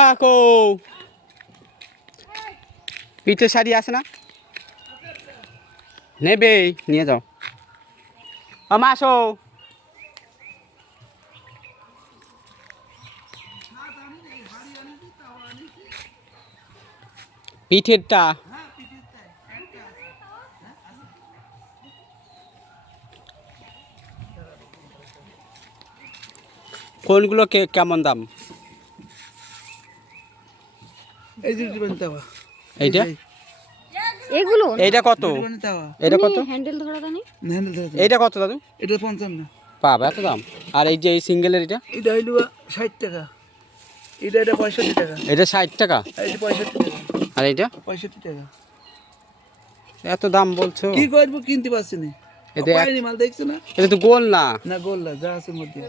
আকো পিঠে শাড়ি আছে না নেবে নিয়ে যাও মা আসো পিঠেরটা কোনগুলো কেমন দাম এই যে দিবেন তাওয়া এইটা এগুলো এইটা কত দিবেন তাওয়া এটা কত হ্যান্ডেল ধরা দানি হ্যান্ডেল ধরে এইটা কত দাদু এটা 55 বাবা এত দাম আর এই যে এই সিঙ্গেলের এটা এটা হইলো 60 টাকা এটা 65 টাকা এটা 60 টাকা এটা 65 টাকা আর এইটা 65 টাকা এত দাম বলছো কি করব কিনতে পারছি না এটা পাইনি মাল দেখছ না এটা তো গোল না না গোল্লা যা আছে মধ্যে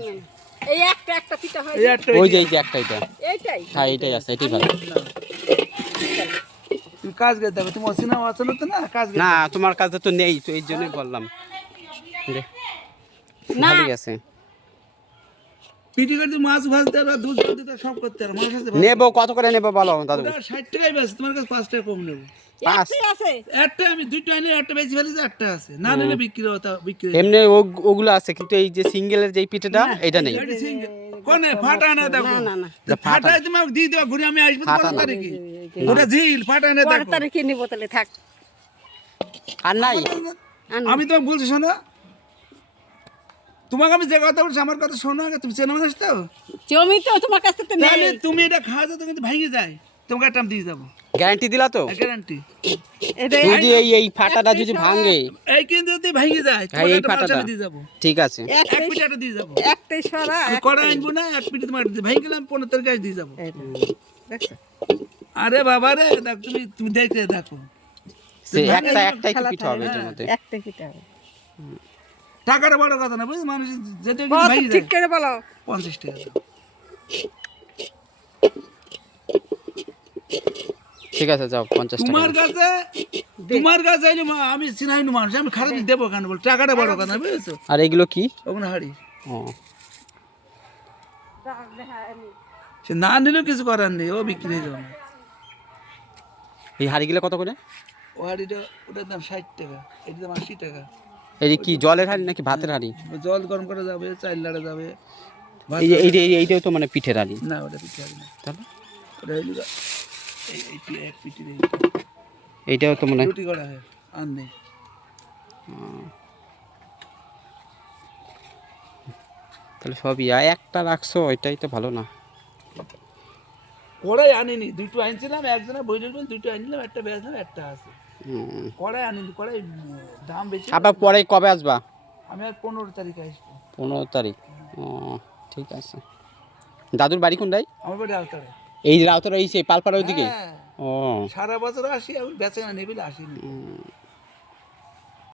এই একটা পিঠা হয় এই একটা ওই যে এই যে একটা এটা এইটাই হ্যাঁ এইটাই আছে এটাই ভালো তুমি কাজ করতে হবে তুমি অসিনা আছে না তো না কাজ না তোমার কাছে তো নেই তো এই জন্যই বললাম ভালোই আছে পিটি করতে মাছ ভাজতে আর দুধ ভাজতে সব করতে আর মাছ আছে নেবো কত করে নেবো বলো দাদু 60 টাকাই বেশি তোমার কাছে 5 টাকা কম নেব পাঁচ আছে একটা আমি দুইটা আনি একটা বেশি ফেলেছি একটা আছে না নিলে বিক্রি হতা বিক্রি এমনি ওগুলো আছে কিন্তু এই যে সিঙ্গেলের যেই পিঠেটা এটা নেই কোনে ফাটা না দেখো না না ফাটা তোমাকে দিয়ে দেবা ঘুরে আমি আসবো 12 তারিখে ওটা ঝিল ফাটা না 12 দেখো তারিখে নিব তাহলে থাক আর নাই আমি তোমাকে বলছি শোনো তোমাকে আমি যে কথা বলছি আমার কথা শোনো আগে তুমি চেনা মানুষ তো জমি তো তোমার কাছে তো নেই তাহলে তুমি এটা খাওয়া তো কিন্তু ভেঙে যায় তোমাকে একটা আমি দিয়ে যাবো গ্যারান্টি দিলা তো গ্যারান্টি এটা যদি এই ফাটাটা যদি ভাঙে এই কিন্তু যদি ভেঙে যায় হ্যাঁ, তোমাকে এই একটা ফাটাটা। বাচ্চা দিয়ে যাবো ঠিক আছে এক পিঠাটা দিয়ে যাবো একটাই সরা আমি কড়া আনবো না এক পিঠে তোমার ভেঙে গেলাম 15 তারিখে দিয়ে যাবো দেখছো আরে বাবা রে দেখ তুমি দেখে দেখো সে একটাই তো পিঠা হবে এটার মধ্যে একটাই পিঠা হবে টাকাটা বড় কথা না বুঝলি মানুষ যেতে কত ভেঙে ঠিক যায় করে বলো 50 টাকা দাও। ঠিক আছে যাও 50 টাকা তোমার কাছে আইলে আমি চিনাইনি মানুষ আমি খারাপ দেবো কেন বল টাকাটা বড় কথা বুঝেছো আর এগুলো কি ওখানে হাড়ি ও সে না নিলেও কিছু করার নেই ও বিক্রি হয়ে যাবে না। এই হাড়িগুলো কত করে ও হাড়িটা ওটার দাম 60 টাকা এটার দাম 80 টাকা এই কি জলের হাড়ি নাকি ভাতের হাড়ি ও জল গরম করা যাবে চাল লাড়া যাবে এইটাও তো মানে পিঠের হাড়ি না ওটা পিঠে হাড়ি না তাহলে ওটা হইল এক পিঠে এইটাও তো মানে রুটি করা হয় আর নেই তাহলে সবই একটা রাখছো এটাই তো ভালো না কড়াই আনিনি দুটো আনছিলাম একজনে বই দিলেন দুটো আনলাম একটা বেচলাম একটা আছে কড়াই আনিনি কড়াই দাম বেশি আবার পরে কবে আসবা আমি আর 15 তারিখে আসবো 15 তারিখ ও ঠিক আছে দাদুর বাড়ি কোনটাই আমার বাড়ি আলতারে এই রাউতার এই পালপাড়ার ওইদিকে হ্যাঁ ও সারা বছর আসি আমি বেচে না নেবিলে আসিনি